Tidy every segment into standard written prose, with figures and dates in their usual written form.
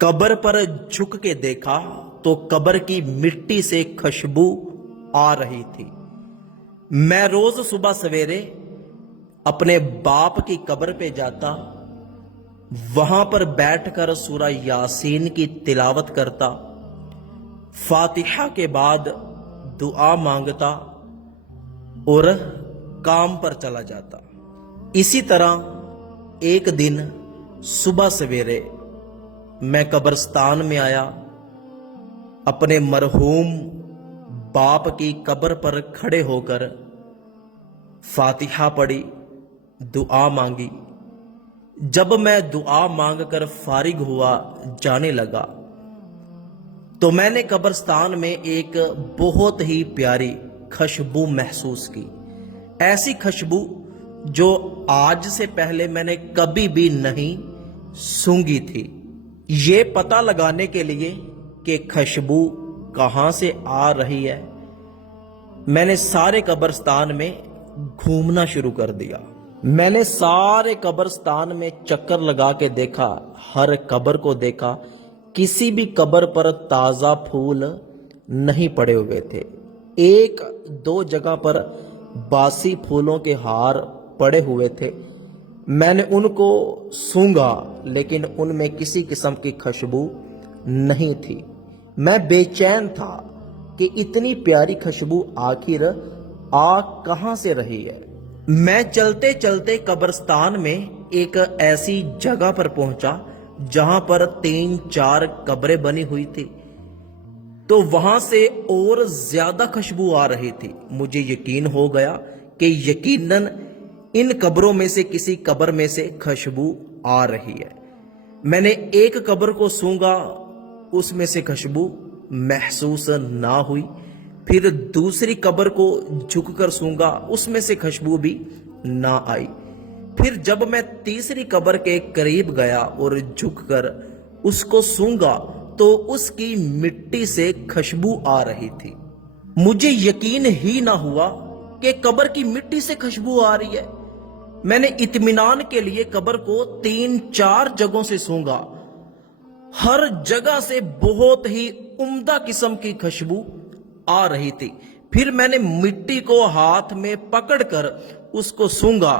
कब्र पर झुक के देखा तो कब्र की मिट्टी से खुशबू आ रही थी। मैं रोज सुबह सवेरे अपने बाप की कब्र पे जाता, वहां पर बैठकर सूरह यासीन की तिलावत करता, फातिहा के बाद दुआ मांगता और काम पर चला जाता। इसी तरह एक दिन सुबह सवेरे मैं कब्रिस्तान में आया, अपने मरहूम बाप की कब्र पर खड़े होकर फातिहा पढ़ी, दुआ मांगी। जब मैं दुआ मांगकर फारिग हुआ जाने लगा तो मैंने कब्रिस्तान में एक बहुत ही प्यारी खुशबू महसूस की। ऐसी खुशबू जो आज से पहले मैंने कभी भी नहीं सूंघी थी। ये पता लगाने के लिए कि खुशबू कहां से आ रही है, मैंने सारे कब्रिस्तान में घूमना शुरू कर दिया। मैंने सारे कब्रिस्तान में चक्कर लगा के देखा, हर कब्र को देखा, किसी भी कब्र पर ताजा फूल नहीं पड़े हुए थे। एक दो जगह पर बासी फूलों के हार पड़े हुए थे। मैंने उनको सूंघा लेकिन उनमें किसी किस्म की खुशबू नहीं थी। मैं बेचैन था कि इतनी प्यारी खुशबू आखिर आ कहां से रही है। मैं चलते चलते कब्रिस्तान में एक ऐसी जगह पर पहुंचा जहां पर 3-4 कब्रें बनी हुई थी, तो वहां से और ज्यादा खुशबू आ रही थी। मुझे यकीन हो गया कि यकीनन इन कब्रों में से किसी कब्र में से खुशबू आ रही है। मैंने एक कब्र को सूंघा, उसमें से खुशबू महसूस ना हुई। फिर दूसरी कब्र को झुककर सूंघा, उसमें से खुशबू भी ना आई। फिर जब मैं तीसरी कब्र के करीब गया और झुककर उसको सूंघा तो उसकी मिट्टी से खुशबू आ रही थी। मुझे यकीन ही ना हुआ कि कब्र की मिट्टी से खुशबू आ रही है। मैंने इत्मीनान के लिए कब्र को 3-4 जगहों से सूंघा, हर जगह से बहुत ही उम्दा किस्म की खुशबू आ रही थी। फिर मैंने मिट्टी को हाथ में पकड़कर उसको सूंघा,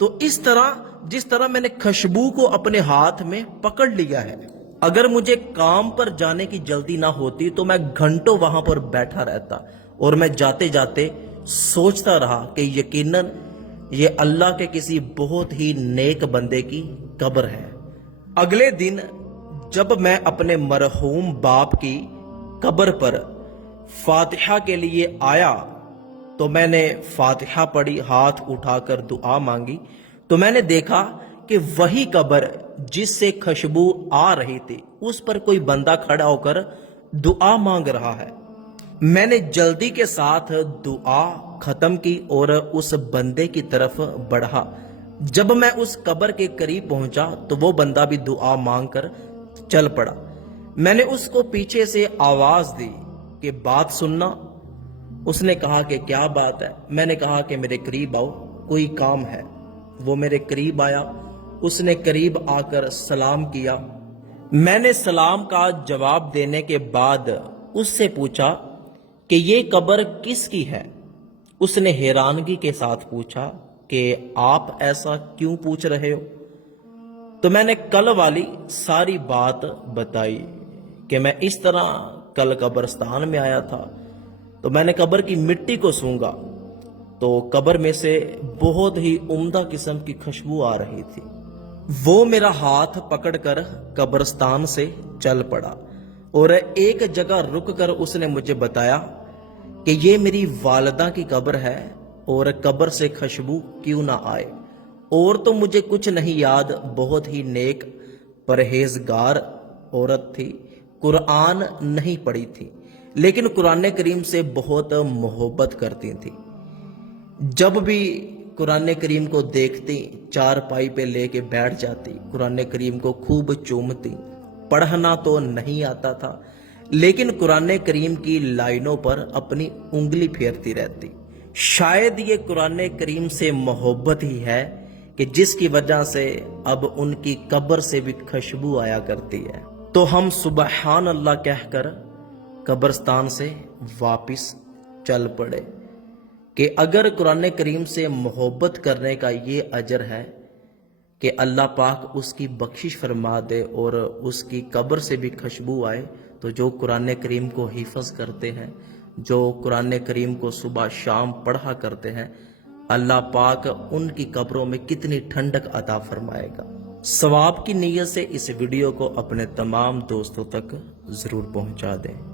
तो इस तरह जिस तरह मैंने खुशबू को अपने हाथ में पकड़ लिया है। अगर मुझे काम पर जाने की जल्दी ना होती तो मैं घंटों वहां पर बैठा रहता और मैं जाते जाते सोचता रहा कि यकीनन ये अल्लाह के किसी बहुत ही नेक बंदे की कब्र है। अगले दिन जब मैं अपने मरहूम बाप की कब्र पर फातिहा के लिए आया तो मैंने फातिहा पढ़ी, हाथ उठाकर दुआ मांगी, तो मैंने देखा कि वही कब्र जिससे खुशबू आ रही थी उस पर कोई बंदा खड़ा होकर दुआ मांग रहा है। मैंने जल्दी के साथ दुआ खत्म की और उस बंदे की तरफ बढ़ा। जब मैं उस कब्र के करीब पहुंचा तो वो बंदा भी दुआ मांगकर चल पड़ा। मैंने उसको पीछे से आवाज दी कि बात सुनना। उसने कहा कि क्या बात है। मैंने कहा कि मेरे करीब आओ, कोई काम है। वो मेरे करीब आया, उसने करीब आकर सलाम किया। मैंने सलाम का जवाब देने के बाद उससे पूछा कि ये कब्र किसकी है। उसने हैरानगी के साथ पूछा कि आप ऐसा क्यों पूछ रहे हो। तो मैंने कल वाली सारी बात बताई कि मैं इस तरह कल कब्रिस्तान में आया था, तो मैंने कब्र की मिट्टी को सूंघा तो कब्र में से बहुत ही उम्दा किस्म की खुशबू आ रही थी। वो मेरा हाथ पकड़कर कब्रिस्तान से चल पड़ा और एक जगह रुककर उसने मुझे बताया कि ये मेरी वालिदा की कब्र है और कब्र से खुशबू क्यों ना आए। और तो मुझे कुछ नहीं याद, बहुत ही नेक परहेजगार औरत थी, कुरान नहीं पढ़ी थी लेकिन कुरान करीम से बहुत मोहब्बत करती थी। जब भी कुरान करीम को देखती चारपाई पे लेके बैठ जाती, कुरान करीम को खूब चूमती। पढ़ना तो नहीं आता था लेकिन कुरान करीम की लाइनों पर अपनी उंगली फेरती रहती। शायद ये कुरान करीम से मोहब्बत ही है कि जिसकी वजह से अब उनकी कब्र से भी खुशबू आया करती है। तो हम सुबहान अल्लाह कहकर कब्रिस्तान से वापस चल पड़े कि अगर कुरान करीम से मोहब्बत करने का ये अजर है कि अल्लाह पाक उसकी बख्शिश फरमा दे और उसकी कब्र से भी खुशबू आए, तो जो कुरान करीम को हिफज करते हैं, जो कुरान करीम को सुबह शाम पढ़ा करते हैं, अल्लाह पाक उनकी कब्रों में कितनी ठंडक अता फरमाएगा। सवाब की नीयत से इस वीडियो को अपने तमाम दोस्तों तक ज़रूर पहुंचा दें।